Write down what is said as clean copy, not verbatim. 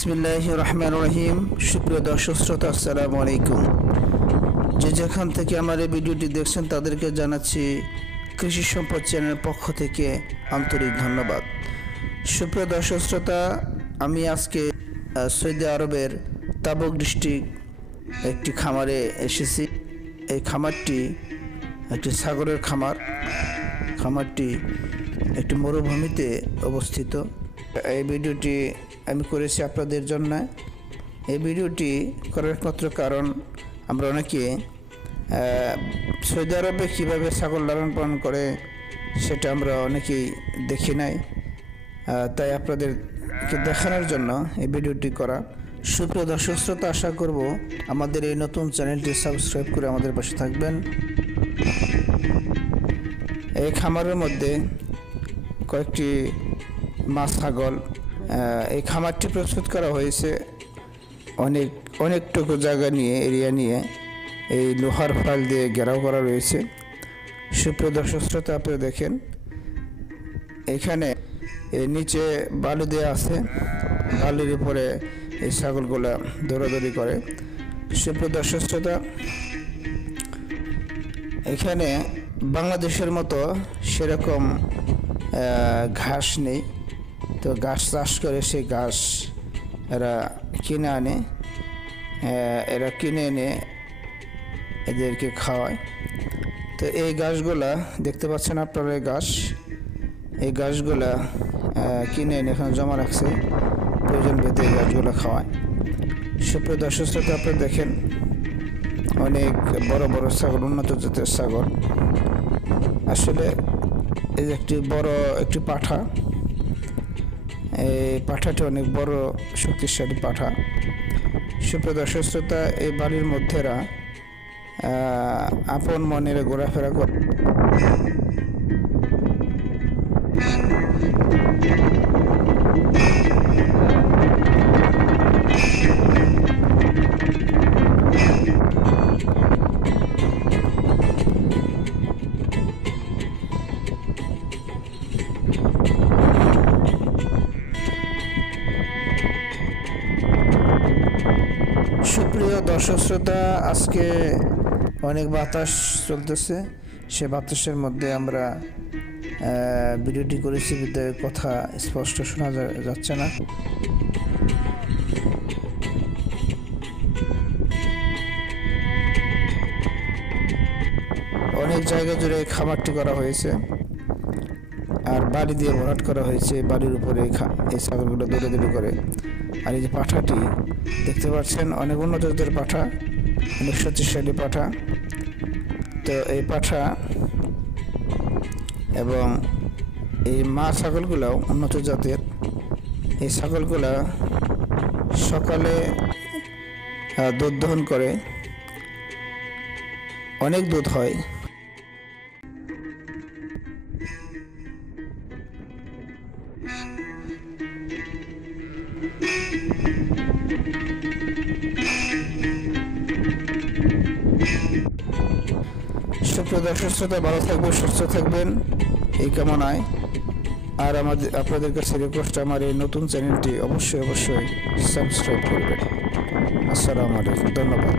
বিসমিল্লাহির রহমানির রহিম। সুপ্রিয় দর্শক শ্রোতা, আসসালামু আলাইকুম। যে যেখান থেকে আমার এই ভিডিওটি দেখছেন তাদেরকে জানাচ্ছি কৃষি সম্পদ চ্যানেলের পক্ষ থেকে আন্তরিক ধন্যবাদ। সুপ্রিয় দর্শক শ্রোতা, আমি আজকে সৌদি আরবের তাবুক ডিস্ট্রিক্ট একটি খামারে এসেছি। এই খামারটি একটি ছাগলের খামার। খামারটি একটি মরুভূমিতে অবস্থিত। এই ভিডিওটি আমি করেছি আপনাদের জন্য। এই ভিডিওটি করার একমাত্র কারণ, আমরা অনেকে সৌদি আরবে কীভাবে ছাগল লালন পালন করে সেটা আমরা অনেকেই দেখি নাই, তাই আপনাদেরকে দেখানোর জন্য এই ভিডিওটি করা। সুপ্রিয় দর্শক শ্রোতা, আশা করব আমাদের এই নতুন চ্যানেলটি সাবস্ক্রাইব করে আমাদের পাশে থাকবেন। এই খামারের মধ্যে কয়েকটি মা ছাগল। এই খামারটি প্রস্তুত করা হয়েছে অনেকটুকু জায়গা নিয়ে, এরিয়া নিয়ে। এই লোহার ফাইল দিয়ে ঘেরাও করা রয়েছে। সুপ্রিয় দর্শক শ্রোতা, আপনারা দেখেন এখানে নিচে বালু দেওয়া আছে। বালুর উপরে এই ছাগলগুলা দৌড়াদৌড়ি করে। সুপ্রিয় দর্শক শ্রোতা, এখানে বাংলাদেশের মতো সেরকম ঘাস নেই, তো ঘাস চাষ করে সেই ঘাস এরা কিনে আনে। এরা কিনে এনে এদেরকে খাওয়ায়। তো এই ঘাসগুলা দেখতে পাচ্ছেন আপনারা, এই ঘাসগুলা কিনে এনে এখানে জমা রাখছে, প্রয়োজন পেতে এই ঘাসগুলা খাওয়ায়। সুপ্রিয় দর্শক শ্রোতা, আপনারা দেখেন অনেক বড় বড় ছাগল, উন্নত জাতের ছাগল। আসলে এই একটি বড় একটি পাঠা। এই পাঠাটি অনেক বড় শক্তিশালী পাঠা। সুপ্রিয় দর্শক শ্রোতা, এই বাড়ির মধ্যেরা আপন মনের ঘোরাফেরা করে। সুপ্রিয় দর্শক শ্রোতা, আজকে অনেক বাতাস চলতেছে। সে বাতাসের মধ্যে আমরা ভিডিওটি করেছি, বিদ্যায় কথা স্পষ্ট শোনা যাচ্ছে না। অনেক জায়গা জুড়ে খামারটি করা হয়েছে আর বাড়ি দিয়ে ভরাট করা হয়েছে। বাড়ির উপরে এই ছাগলগুলো দৌড়াদৌড়ি করে। আর এই যে পাঠাটি দেখতে পাচ্ছেন, অনেক উন্নত জাতের পাঠা, অনেক শক্তিশালী পাঠা। তো এই পাঠা এবং এই মা ছাগলগুলাও উন্নত জাতের। এই ছাগলগুলা সকালে দুধ দহন করে, অনেক দুধ হয়। সুপ্রিয় দর্শক শ্রোতা, ভালো থাকবেন, সুস্থ থাকবেন এই কামনায়। আর আপনাদের কাছে রিকোয়েস্ট, আমার এই নতুন চ্যানেলটি অবশ্যই সাবস্ক্রাইব করবেন। আসসালামু আলাইকুম, ধন্যবাদ।